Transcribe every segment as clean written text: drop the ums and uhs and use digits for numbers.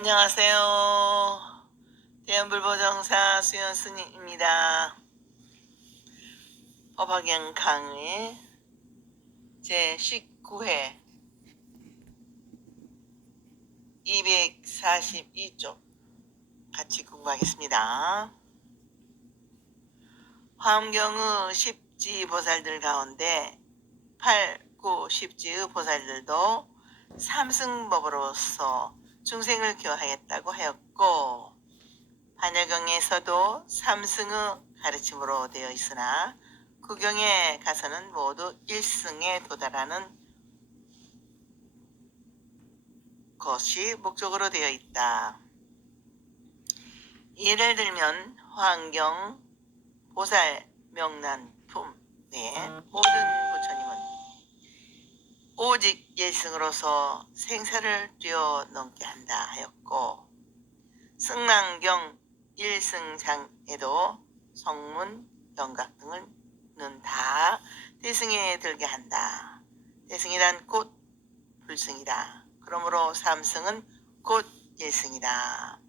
안녕하세요. 대한불보정사 수연스님입니다. 법학영 강의 제19회 242쪽 같이 공부하겠습니다. 화엄경의 십지보살들 가운데 8, 9, 십지의 보살들도 삼승법으로서 중생을 교화하였다고 하였고, 반야경에서도 삼승의 가르침으로 되어 있으나 구경에 가서는 모두 일승에 도달하는 것이 목적으로 되어 있다. 예를 들면 화엄경, 보살, 명란, 품 외 모든 부처님은 오직 일승으로서 생사를 뛰어넘게 한다 하였고, 승랑경 일승장에도 성문, 영각 등은 다 대승에 들게 한다. 대승이란 곧 불승이다. 그러므로 삼승은 곧 일승이다.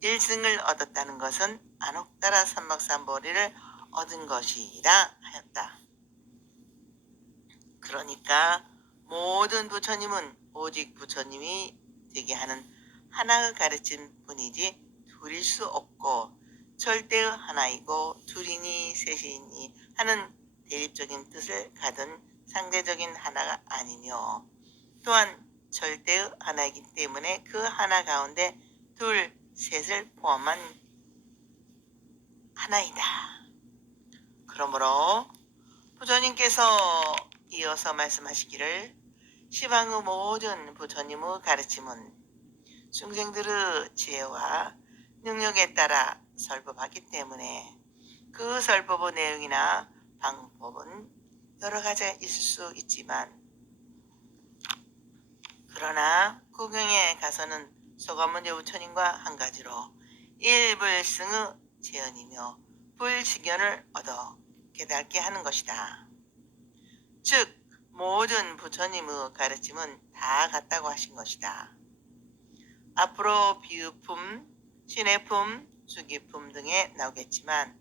일승을 얻었다는 것은 안옥따라 삼박삼보리를 얻은 것이라 하였다. 그러니까 모든 부처님은 오직 부처님이 되게 하는 하나의 가르침뿐이지 둘일 수 없고, 절대의 하나이고 둘이니 셋이니 하는 대립적인 뜻을 가진 상대적인 하나가 아니며, 또한 절대의 하나이기 때문에 그 하나 가운데 둘, 셋을 포함한 하나이다. 그러므로 부처님께서 이어서 말씀하시기를, 시방의 모든 부처님의 가르침은 중생들의 지혜와 능력에 따라 설법하기 때문에 그 설법의 내용이나 방법은 여러 가지가 있을 수 있지만, 그러나 구경에 가서는 소가문제 부처님과 한 가지로 일불승의 재현이며 불식견을 얻어 깨닫게 하는 것이다. 즉 모든 부처님의 가르침은 다 같다고 하신 것이다. 앞으로 비유품, 신해품, 수기품 등에 나오겠지만,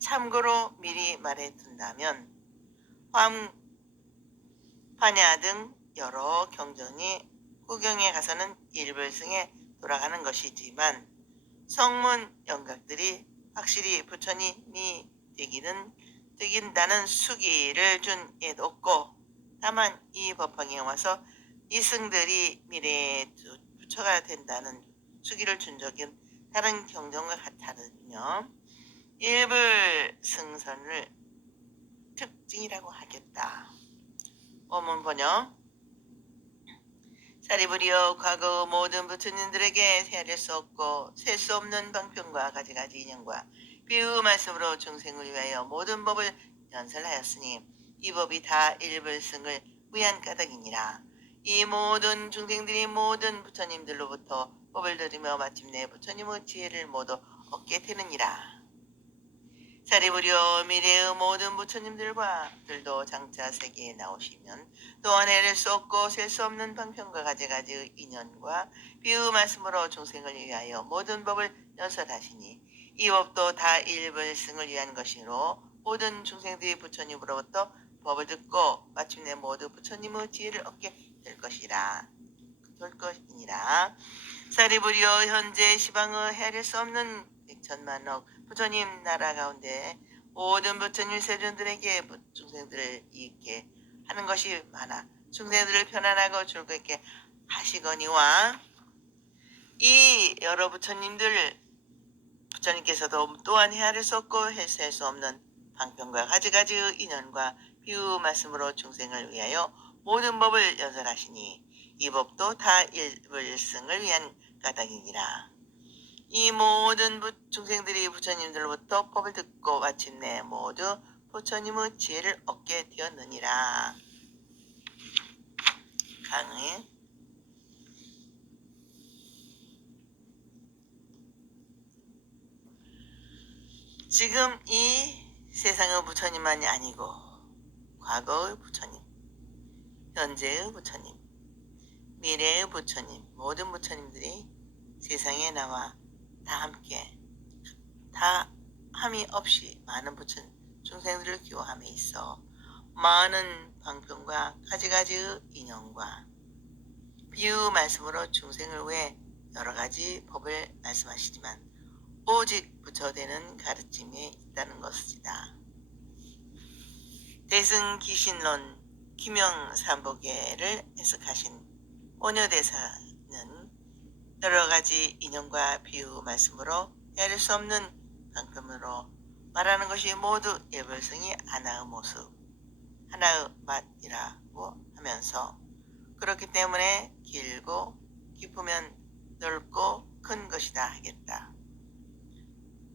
참고로 미리 말해둔다면 화엄파냐 등 여러 경전이 구경에 가서는 일불승에 돌아가는 것이지만, 성문 영각들이 확실히 부처님이 되긴다는 수기를 준 예도 없고, 다만 이 법화경에 와서 이승들이 미래에 부처가 된다는 수기를 준 적인 다른 경전과 같다며 일불승선을 특징이라고 하겠다. 원문 번역. 사리부리여, 과거 모든 부처님들에게 헤아릴 수 없고 셀 수 없는 방편과 가지가지 인연과 비유 말씀으로 중생을 위하여 모든 법을 연설하였으니, 이 법이 다 일불승을 위한 까닭이니라. 이 모든 중생들이 모든 부처님들로부터 법을 들으며 마침내 부처님의 지혜를 모두 얻게 되느니라. 사리부려, 미래의 모든 부처님들도 장차 세계에 나오시면 또한 헤아릴 수 없고 셀 수 없는 방편과 가지가지의 인연과 비유 말씀으로 중생을 위하여 모든 법을 연설하시니, 이 법도 다 일불승을 위한 것이므로 모든 중생들이 부처님으로부터 법을 듣고 마침내 모두 부처님의 지혜를 얻게 될 것이니라. 사리부려, 현재 시방의 헤아릴 수 없는 백천만억 부처님 나라 가운데 모든 부처님 세존들에게 중생들을 이익게 하는 것이 많아 중생들을 편안하고 즐겁게 하시거니와, 이 여러 부처님께서도 또한 헤아릴 수 없고 셀 수 없는 방편과 가지가지의 인연과 비유 말씀으로 중생을 위하여 모든 법을 연설하시니, 이 법도 다 일불승을 위한 까닭이니라. 이 모든 중생들이 부처님들로부터 법을 듣고 마침내 모두 부처님의 지혜를 얻게 되었느니라. 강의. 지금 이 세상의 부처님만이 아니고 과거의 부처님, 현재의 부처님, 미래의 부처님, 모든 부처님들이 세상에 나와 다 함께 다 함이 없이 많은 부처 중생들을 교함에 있어 많은 방편과 가지가지의 인연과 비유 말씀으로 중생을 위해 여러 가지 법을 말씀하시지만 오직 부처되는 가르침에 있다는 것이다. 대승기신론 기명삼보계를 해석하신 원효대사는 여러 가지 인연과 비유 말씀으로 헤아릴 수 없는 방편으로 말하는 것이 모두 예벌성이 하나의 모습, 하나의 맛이라고 하면서 그렇기 때문에 길고 깊으면 넓고 큰 것이다 하겠다.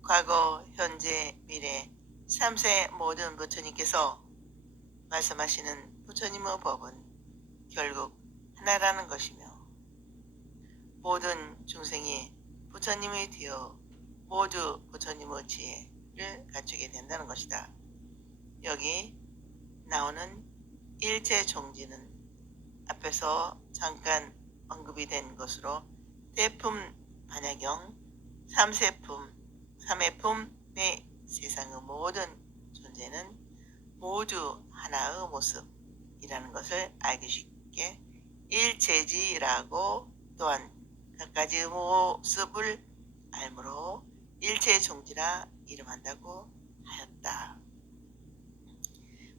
과거, 현재, 미래 3세 모든 부처님께서 말씀하시는 부처님의 법은 결국 하나라는 것이며 모든 중생이 부처님이 되어 모두 부처님의 지혜를 갖추게 된다는 것이다. 여기 나오는 일체 종지는 앞에서 잠깐 언급이 된 것으로 대품 반야경 3세품 3회품의 세상의 모든 존재는 모두 하나의 모습이라는 것을 알기 쉽게 일체지라고 또한 각가지 모습을 알므로 일체종지라 이름한다고 하였다.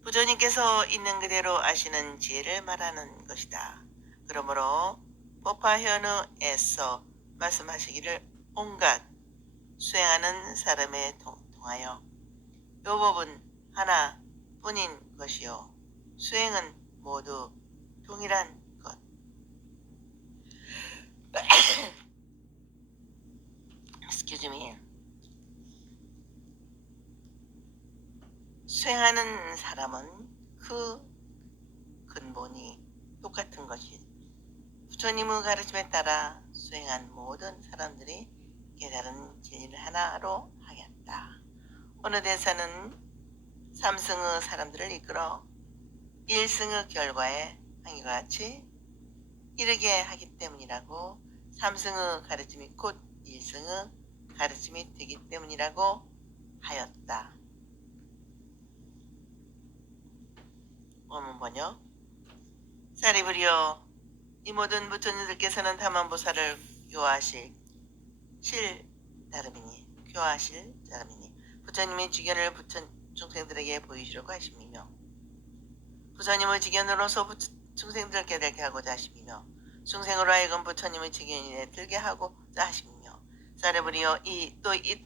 부처님께서 있는 그대로 아시는 지혜를 말하는 것이다. 그러므로 법화현의에서 말씀하시기를 온갖 수행하는 사람에 통하여 요 법은 하나뿐인 것이요 수행은 모두 동일한 것. Excuse me. 수행하는 사람은 그 근본이 똑같은 것이 부처님의 가르침에 따라 수행한 모든 사람들이 깨달은 진리를 하나로 하겠다. 어느 대사는 삼승의 사람들을 이끌어 일승의 결과에 항이와 같이 이르게 하기 때문이라고 삼승의 가르침이 곧 일승의 가르침이 되기 때문이라고 하였다. 원문 번역. 사리부리여, 이 모든 부처님들께서는 다만보살을 교화하실 따름이니 부처님의 지견을 중생들에게 보이시려고 하심이며 부처님의 지견으로서 중생들을 깨닫게 하고자 하심이며 중생으로 하여금 부처님의 지견에 들게 하고자 하심이며 사리부리여, 이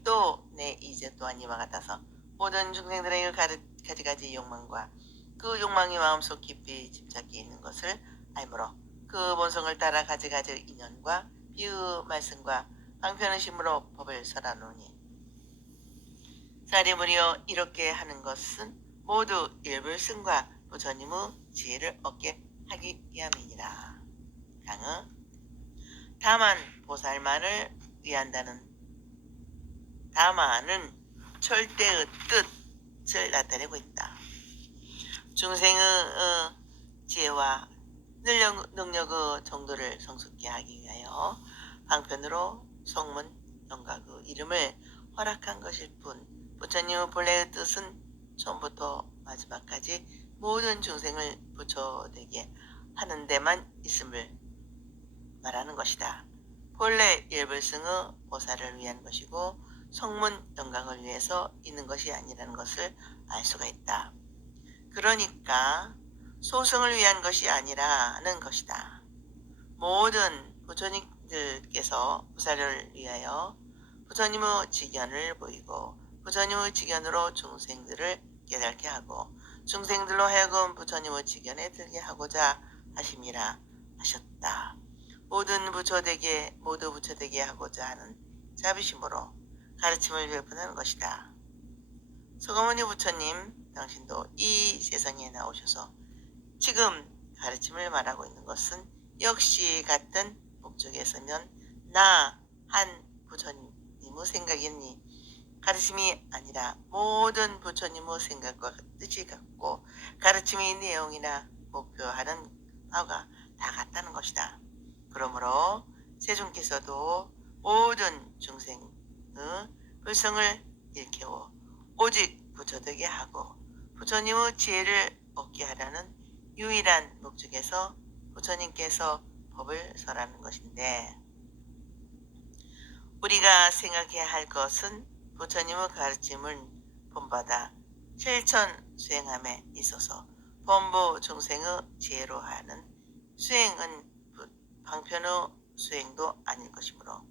또 내 이제 또한 이와 같아서 모든 중생들에게 가지가지 욕망과 그 욕망이 마음속 깊이 집착해 있는 것을 알므로 그 본성을 따라 가지가지 인연과 비유 말씀과 방편의심으로 법을 설하노니 사리부리여, 이렇게 하는 것은 모두 일불승과 부처님의 지혜를 얻게 하기 위함이니라. 강의. 다만 보살만을 위한다는 다만은 절대의 뜻을 나타내고 있다. 중생의 지혜와 능력의 정도를 성숙케 하기 위하여 방편으로 성문 영각의 이름을 허락한 것일 뿐 부처님의 본래의 뜻은 처음부터 마지막까지 모든 중생을 부처되게 하는 데만 있음을 말하는 것이다. 본래 일불승의 보살을 위한 것이고 성문 영광을 위해서 있는 것이 아니라는 것을 알 수가 있다. 그러니까 소승을 위한 것이 아니라는 것이다. 모든 부처님들께서 보살을 위하여 부처님의 지견을 보이고 부처님의 지견으로 중생들을 깨닫게 하고 중생들로 하여금 부처님의 지견에 들게 하고자 하심이라 하셨다. 모두 부처되게 하고자 하는 자비심으로 가르침을 베푸는 것이다. 소가모니 부처님, 당신도 이 세상에 나오셔서 지금 가르침을 말하고 있는 것은 역시 같은 목적에서면 나 한 부처님의 생각이니 가르침이 아니라 모든 부처님의 생각과 뜻이 같고 가르침의 내용이나 목표하는 바가 다 같다는 것이다. 그러므로 세존께서도 모든 중생의 불성을 일깨워 오직 부처되게 하고 부처님의 지혜를 얻게 하라는 유일한 목적에서 부처님께서 법을 설하는 것인데, 우리가 생각해야 할 것은 부처님의 가르침을 본받아 실천 수행함에 있어서 범부 중생의 지혜로 하는 수행은 방편의 수행도 아닐 것이므로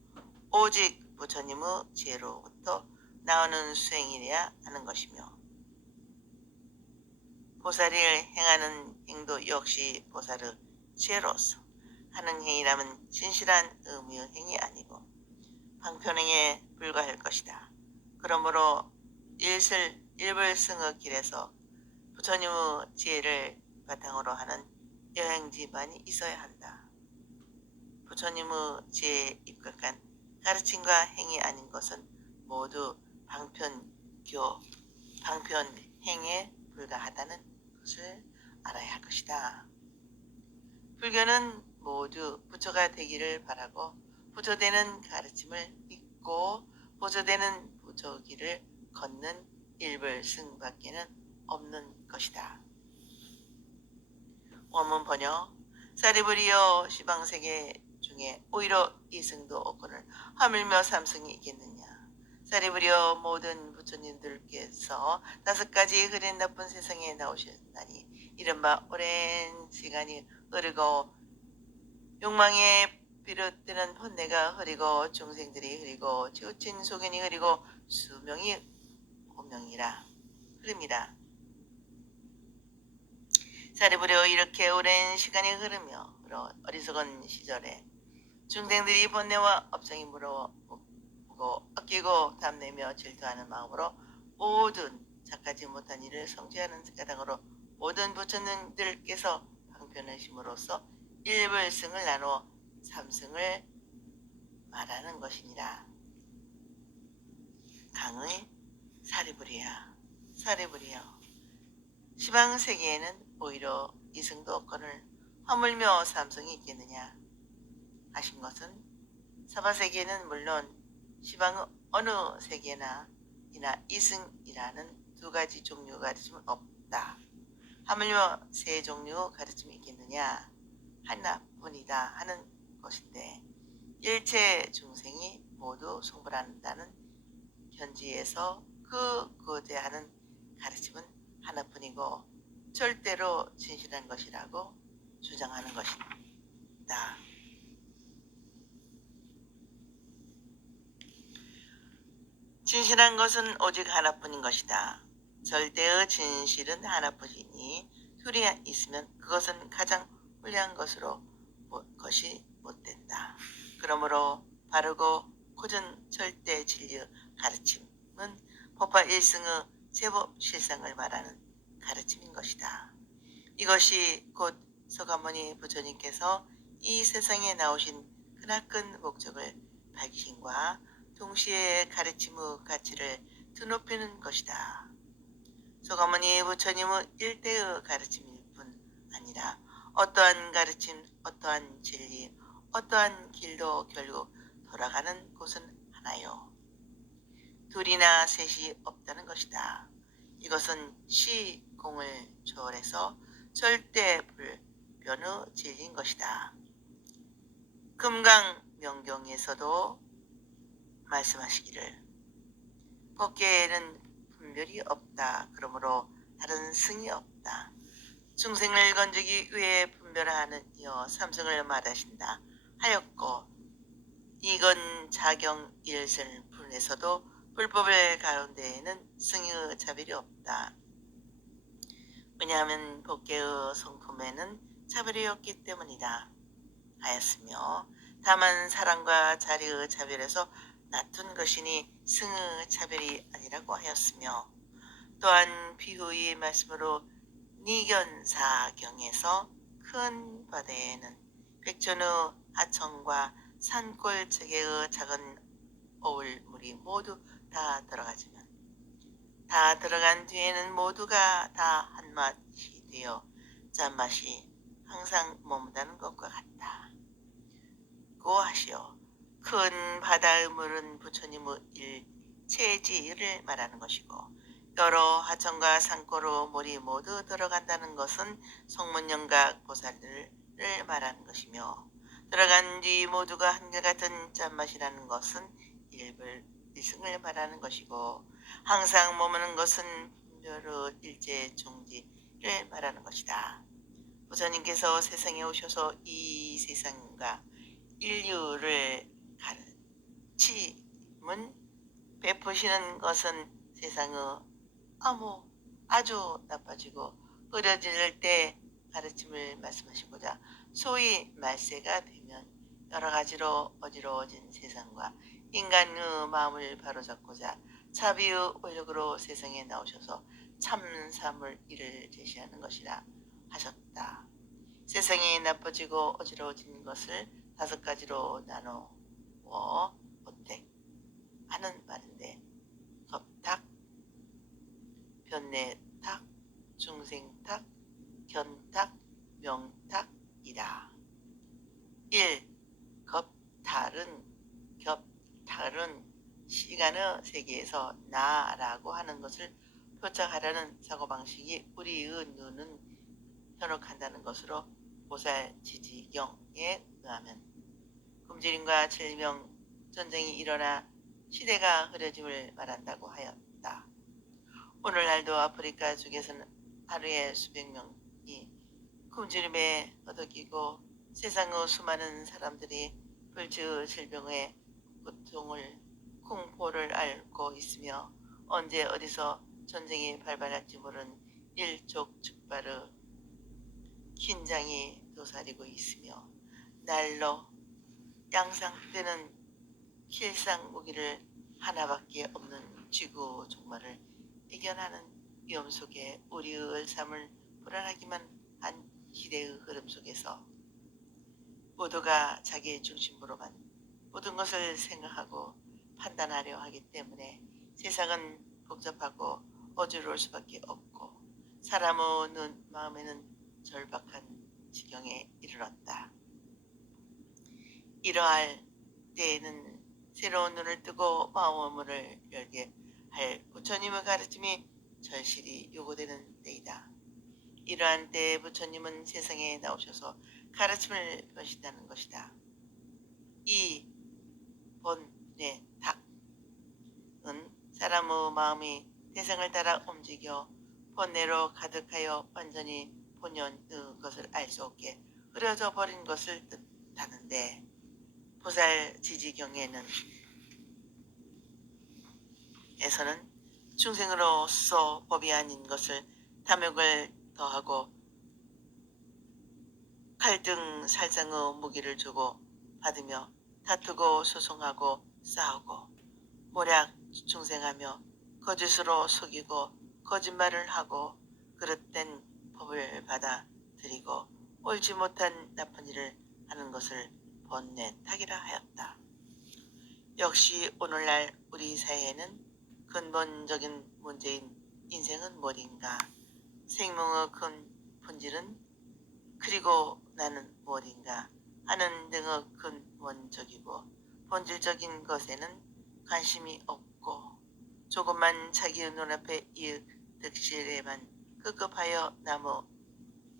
오직 부처님의 지혜로부터 나오는 수행이래야 하는 것이며, 보살이 행하는 행도 역시 보살의 지혜로서 하는 행위라면 진실한 의미의 행위 아니고 방편행에 불과할 것이다. 그러므로 일불승의 길에서 부처님의 지혜를 바탕으로 하는 여행지만이 있어야 한다. 부처님의 지혜에 입각한 가르침과 행위 아닌 것은 모두 방편행에 불과하다는 것을 알아야 할 것이다. 불교는 모두 부처가 되기를 바라고 부처되는 가르침을 믿고 부처되는 부처길을 걷는 일불승밖에는 없는 것이다. 원문 번역. 사리부리여, 시방세계 중에 오히려 이승도 없거늘 하물며 삼승이 있겠느냐. 사리부리여, 모든 부처님들께서 5가지 흐린 나쁜 세상에 나오셨나니 이른바 오랜 시간이 흐르고 욕망에 비롯되는 번뇌가 흐리고 중생들이 흐리고 치우친 소견이 흐리고 수명이 혼명이라 흐름이라. 사리부려, 이렇게 오랜 시간이 흐르며 어리석은 시절에 중생들이 번뇌와 업장이 무거워 아끼고 담내며 질투하는 마음으로 모든 착하지 못한 일을 성취하는 가당으로 모든 부처님들께서 방편하심으로써 일불승을 나누어 삼승을 말하는 것이니라. 강의. 사리부리여, 시방세계에는 오히려 이승도 없거늘 화물며 삼승이 있겠느냐 하신 것은, 사바세계에는 물론 시방의 어느 세계나 이나 이승이라는 2가지 종류 가르침은 없다. 하물며 3종류 가르침이 있겠느냐, 하나뿐이다 하는 것인데, 일체 중생이 모두 성불한다는 현지에서 그 거대하는 가르침은 하나뿐이고 절대로 진실한 것이라고 주장하는 것이다. 진실한 것은 오직 하나뿐인 것이다. 절대의 진실은 하나뿐이니 둘이 있으면 그것은 가장 훌륭한 것이 못 된다. 그러므로 바르고 고전 절대 진리의 가르침은 법화 일승의 제법 실상을 말하는 가르침인 것이다. 이것이 곧 서가모니 부처님께서 이 세상에 나오신 크나큰 목적을 밝히심과 동시에 가르침의 가치를 드높이는 것이다. 서가모니 부처님의 일대의 가르침일 뿐 아니라 어떠한 가르침, 어떠한 진리, 어떠한 길도 결국 돌아가는 곳은 하나요. 둘이나 셋이 없다는 것이다. 이것은 시공을 초월해서 절대 불변의 진리인 것이다. 금강명경에서도 말씀하시기를 법계에는 분별이 없다. 그러므로 다른 승이 없다. 중생을 건지기 위해 분별하는 이어 삼승을 말하신다 하였고, 이건 자경 일설 불에서도 불법의 가운데에는 승의 차별이 없다. 왜냐하면 법계의 성품에는 차별이 없기 때문이다 하였으며, 다만 사랑과 자리의 차별에서 낮은 것이니 승의 차별이 아니라고 하였으며, 또한 비유의 말씀으로 니견사경에서 큰 바다에는 백천의 하천과 산골 체계의 작은 어울물이 모두 다 들어가지만 다 들어간 뒤에는 모두가 다 한맛이 되어 짠맛이 항상 머문다는 것과 같다 고 하시오. 큰 바다의 물은 부처님의 일체지를 말하는 것이고 여러 하천과 산고로 물이 모두 들어간다는 것은 성문영각 보살을 말하는 것이며 들어간 뒤 모두가 한결같은 짠맛이라는 것은 일승을 말하는 것이고 항상 머무는 것은 분별의 일체 종지를 말하는 것이다. 부처님께서 세상에 오셔서 이 세상과 인류를 가르침은 베푸시는 것은 세상의 아주 나빠지고 흐려질 때 가르침을 말씀하시고자 소위 말세가 되면 여러 가지로 어지러워진 세상과 인간의 마음을 바로잡고자 자비의 원력으로 세상에 나오셔서 참삼을 이를 제시하는 것이라 하셨다. 세상이 나빠지고 어지러워진 것을 5가지로 나누어 어택 하는 말인데 겁탁, 변내탁, 중생탁, 견탁, 명탁이다. 1. 겹탈은 시간의 세계에서 나라고 하는 것을 표착하려는 사고방식이 우리의 눈은 현혹한다는 것으로 보살지지경에 의하면 굶주림과 질병, 전쟁이 일어나 시대가 흐려짐을 말한다고 하였다. 오늘날도 아프리카 쪽에서는 하루에 수백 명이 굶주림에 허덕이고 세상의 수많은 사람들이 불치의 질병의 고통을 공포를 앓고 있으며 언제 어디서 전쟁이 발발할지 모르는 일촉즉발의 긴장이 도사리고 있으며 날로 양상되는 실상 무기를 하나밖에 없는 지구 종말을 이겨나는 위험 속에 우리의 삶을 불안하기만 한 시대의 흐름 속에서 모두가 자기 중심으로만 모든 것을 생각하고 판단하려 하기 때문에 세상은 복잡하고 어지러울 수밖에 없고 사람의 마음에는 절박한 지경에 이르렀다. 이러할 때에는 새로운 눈을 뜨고 마음의 문을 열게 할 부처님의 가르침이 절실히 요구되는 때이다. 이러한 때에 부처님은 세상에 나오셔서 가르침을 펴신다는 것이다. 이 본뇌탁은 사람의 마음이 대상을 따라 움직여 본뇌로 가득하여 완전히 본연의 것을 알 수 없게 흐려져 버린 것을 뜻하는데 보살지지경에서는 중생으로서 법이 아닌 것을 탐욕을 더하고 갈등 살상의 무기를 주고 받으며 다투고 소송하고 싸우고 모략 중생하며 거짓으로 속이고 거짓말을 하고 그릇된 법을 받아들이고 옳지 못한 나쁜 일을 하는 것을 번뇌탁이라 하였다. 역시 오늘날 우리 사회에는 근본적인 문제인 인생은 무엇인가, 생명의 근 본질은 그리고 나는 무엇인가 하는 등의 근원적이고 본질적인 것에는 관심이 없고 조금만 자기의 눈앞에 이익 득실에만 급급하여 나무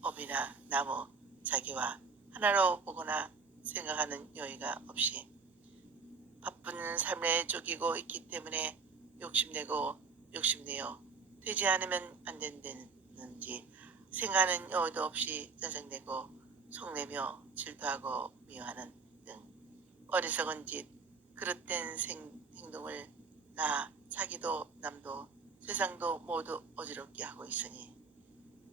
업이나 나무 자기와 하나로 보거나 생각하는 여유가 없이 바쁜 삶에 쫓기고 있기 때문에 욕심내어 되지 않으면 안 된다는지 생각하는 여유도 없이 짜증내고 속내며 질투하고 미워하는 등 어리석은 짓, 그릇된 행동을 나, 자기도 남도 세상도 모두 어지럽게 하고 있으니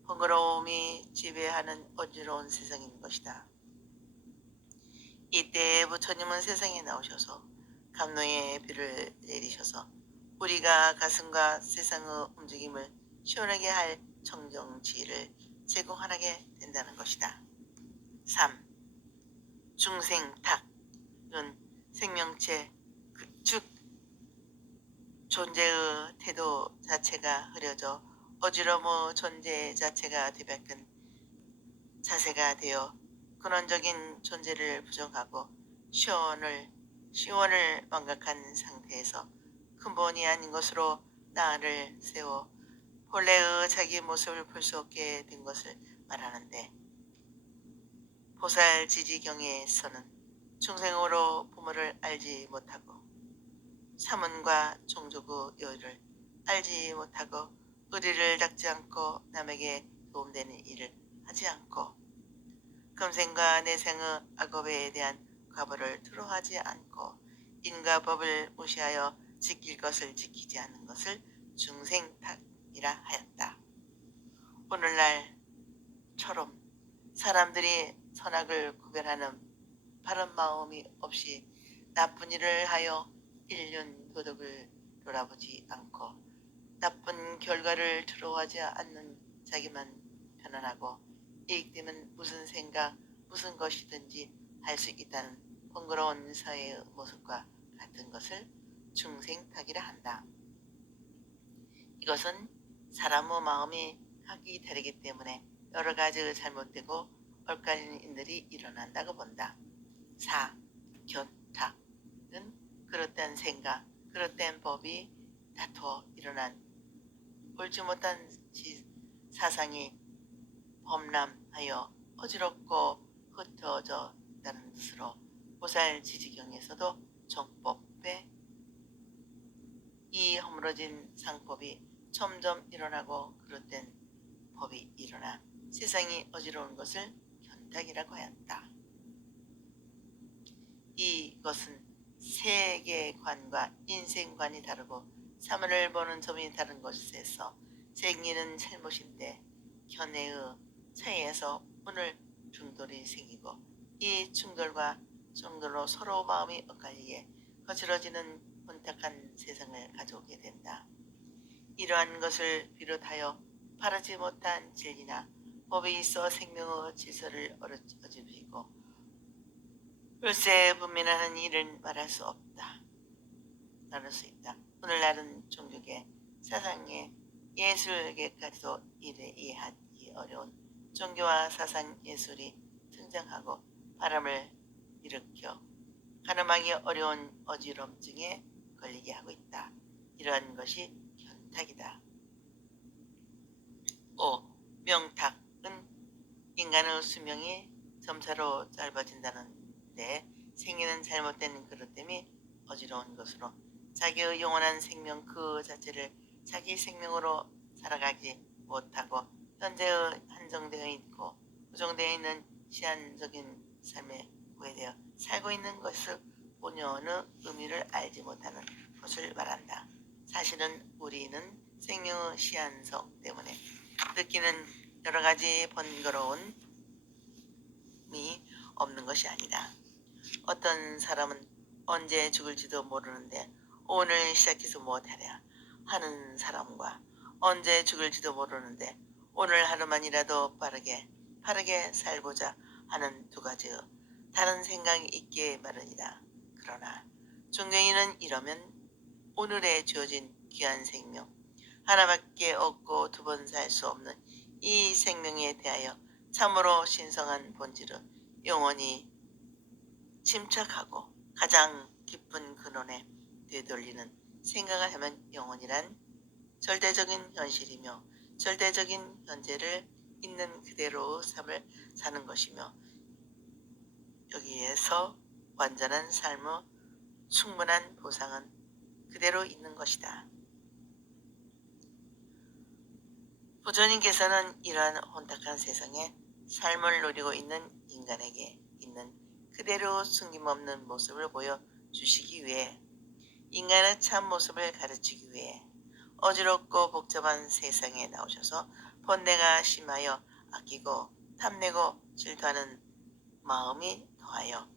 번거로움이 지배하는 어지러운 세상인 것이다. 이때 부처님은 세상에 나오셔서 감노의 비를 내리셔서 우리가 가슴과 세상의 움직임을 시원하게 할 청정지를 제공하게 된다는 것이다. 3. 중생탁은 생명체 즉 존재의 태도 자체가 흐려져 어지러움의 존재 자체가 뒤바뀐 자세가 되어 근원적인 존재를 부정하고 시온을 시원을 망각한 상태에서 근본이 아닌 것으로 나를 세워 본래의 자기 모습을 볼 수 없게 된 것을 말하는데, 보살지지경에서는 중생으로 부모를 알지 못하고 사문과 종족의 여유를 알지 못하고 의리를 닦지 않고 남에게 도움되는 일을 하지 않고 금생과 내생의 악업에 대한 과보를 두려워하지 않고 인과법을 무시하여 지킬 것을 지키지 않는 것을 중생탁이라 하였다. 오늘날처럼 사람들이 선악을 구별하는 바른 마음이 없이 나쁜 일을 하여 인륜 도덕을 돌아보지 않고 나쁜 결과를 두려워하지 않는 자기만 편안하고 이익되면 무슨 생각, 무슨 것이든지 할 수 있다는 번거로운 사회의 모습과 같은 것을 중생탁이라 한다. 이것은 사람의 마음이 각기 다르기 때문에 여러 가지 잘못되고 엇갈리는 일들이 일어난다고 본다. 4. 견탁은 그릇된 생각, 그릇된 법이 다투어 일어난 옳지 못한 사상이 범람하여 어지럽고 흩어져 있다는 뜻으로 보살지지경에서도 정법에 이 허물어진 상법이 점점 일어나고 그릇된 법이 일어나 세상이 어지러운 것을 견탁이라고 하였다. 이것은 세계관과 인생관이 다르고 사물을 보는 점이 다른 것에서 생기는 잘못인데 견해의 차이에서 오늘 충돌이 생기고 이 충돌과 충돌로 서로 마음이 엇갈리게 거칠어지는 혼탁한 세상을 가져오게 된다. 이러한 것을 비롯하여 바르지 못한 진리나 법이 있어 생명의 질서를 어지럽히고 불세 분민하는 일은 말할 수 없다. 말할 수 있다. 오늘날은 종교계, 사상계, 예술계까지도 이래 이해하기 어려운 종교와 사상 예술이 등장하고 바람을 일으켜 가늠하기 어려운 어지럼증에 걸리게 하고 있다. 이러한 것이 견탁이다. 5. 명탁은 인간의 수명이 점차로 짧아진다는데 생기는 잘못된 그릇됨이 어지러운 것으로 자기의 영원한 생명 그 자체를 자기 생명으로 살아가지 못하고 현재의 한정되어 있고 고정되어 있는 시한적인 삶에 구애되어 살고 있는 것을 본연의 의미를 알지 못하는 것을 말한다. 사실은 우리는 생명의 시한성 때문에 느끼는 여러 가지 번거로움이 없는 것이 아니다. 어떤 사람은 언제 죽을지도 모르는데 오늘 시작해서 못하랴 하는 사람과 언제 죽을지도 모르는데 오늘 하루만이라도 빠르게 살고자 하는 두 가지의 다른 생각이 있게 마련이다. 그러나 존경이는 이러면 오늘에 주어진 귀한 생명 하나밖에 없고 두 번 살 수 없는 이 생명에 대하여 참으로 신성한 본질은 영원히 침착하고 가장 깊은 근원에 되돌리는 생각을 하면 영원이란 절대적인 현실이며 절대적인 현재를 있는 그대로의 삶을 사는 것이며 여기에서 완전한 삶의 충분한 보상은 그대로 있는 것이다. 부처님께서는 이러한 혼탁한 세상에 삶을 누리고 있는 인간에게 있는 그대로 숨김없는 모습을 보여주시기 위해 인간의 참 모습을 가르치기 위해 어지럽고 복잡한 세상에 나오셔서 번뇌가 심하여 아끼고 탐내고 질투하는 마음이 더하여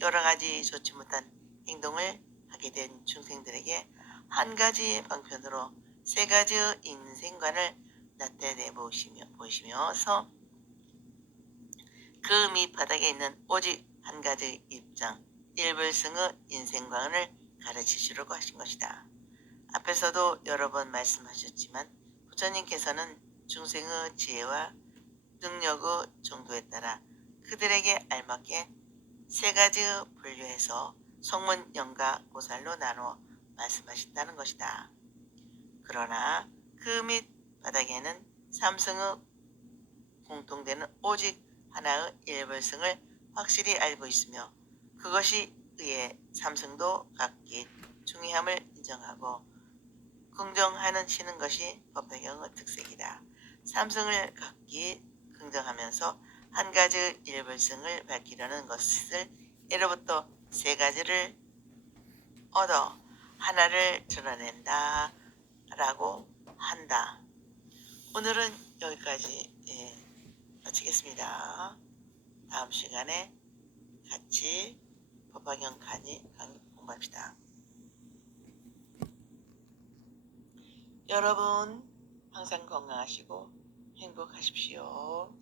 여러 가지 좋지 못한 행동을 하게 된 중생들에게 한 가지 방편으로 세 가지의 인생관을 나타내 보시면서 그 밑바닥에 있는 오직 한 가지 입장, 일불승의 인생관을 가르치시려고 하신 것이다. 앞에서도 여러 번 말씀하셨지만 부처님께서는 중생의 지혜와 능력의 정도에 따라 그들에게 알맞게 세 가지 분류해서 성문연가 보살로 나누어 말씀하신다는 것이다. 그러나 그 밑 바닥에는 삼성의 공통되는 오직 하나의 일벌성을 확실히 알고 있으며 그것이 의해 삼성도 각기 중요함을 인정하고 긍정하는 치는 것이 법화경의 특색이다. 삼성을 각기 긍정하면서 한 가지의 일벌성을 밝히려는 것을 예로부터 세 가지를 얻어 하나를 드러낸다 라고 한다. 오늘은 여기까지 마치겠습니다. 다음 시간에 같이 법화경 강의 공부합시다. 여러분 항상 건강하시고 행복하십시오.